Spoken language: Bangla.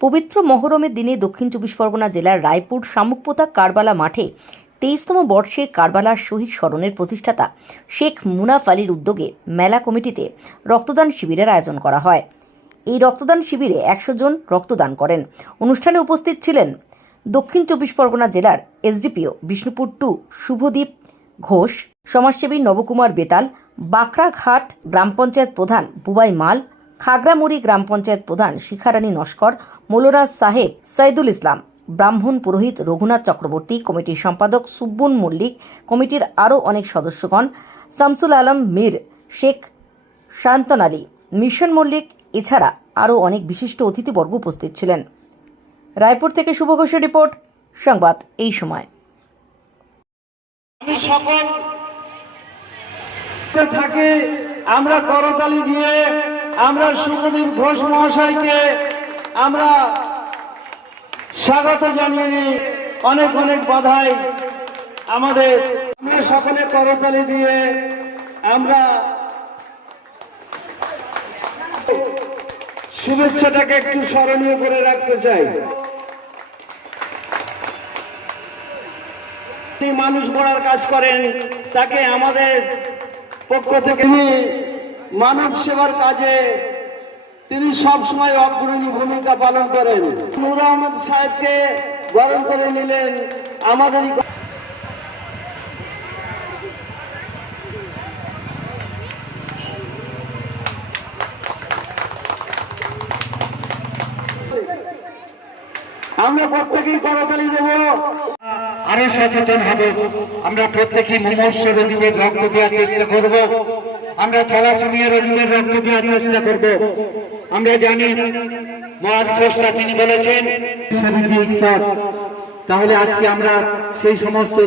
পবিত্র মহরমের দিনে দক্ষিণ চব্বিশ পরগনা জেলার রায়পুর শামুকপোতা কারবালা মাঠে তেইশতম বর্ষে কারবালার শহীদ স্মরণের প্রতিষ্ঠাতা শেখ মুনাফ আলীর উদ্যোগে মেলা কমিটিতে রক্তদান শিবিরের আয়োজন করা হয়। এই রক্তদান শিবিরে একশো জন রক্তদান করেন। অনুষ্ঠানে উপস্থিত ছিলেন দক্ষিণ চব্বিশ পরগনা জেলার এসডিপিও বিষ্ণুপুর টু শুভদীপ ঘোষ, সমাজসেবী নবকুমার বেতাল, বাঁকড়াঘাট গ্রাম পঞ্চায়েত প্রধান বুবাই মাল খাগড়ামুড়ি গ্রাম পঞ্চায়েত প্রধান শিখারানী নস্কর, মৌলরাজ সাহেব, সাইদুল ইসলাম, ব্রাহ্মণ পুরোহিত রঘুনাথ চক্রবর্তী, কমিটির সম্পাদক সুব্বুন মল্লিক, কমিটির আরও অনেক সদস্যগণ, শামসুল আলম মীর, শেখ শান্তন আলী, মিশন মল্লিক এছাড়া আরও অনেক বিশিষ্ট অতিথিবর্গ উপস্থিত ছিলেন। রায়পুর থেকে শুভ ঘোষের রিপোর্ট, সংবাদ এই সময়। আমি সকল থাকে, আমরা করতালি দিয়ে আমরা সুখদেব ঘোষ মহাশয়কে আমরা স্বাগত জানিয়ে নিই অনেক অনেক বাধাই আমাদের। আমরা সকলে করতালি দিয়ে আমরা শুভেচ্ছাটাকে একটু স্মরণীয় করে রাখতে চাই। মানুষ গড়ার কাজ করেন, তাকে আমাদের পক্ষ থেকে মানব সেবার কাজে তিনি সব সময় অগ্রণী ভূমিকা পালন করেন। নূর আহমদ সাহেবকে বরণ করে নিলেন আমাদেরই আমরা প্রত্যেকেই করতালি দেবো। আরও সচেতন হব। আমরা প্রত্যেকেই মুমর্ষ রোগীদের রক্ত দেওয়ার চেষ্টা করব। আমরা থ্যালাসেমিয়া রোগীদের রক্ত দেওয়ার চেষ্টা করব। আমরা জানি মহান স্রষ্টা তিনি বলেছেন তাহলে আজকে আমরা সেই সমস্ত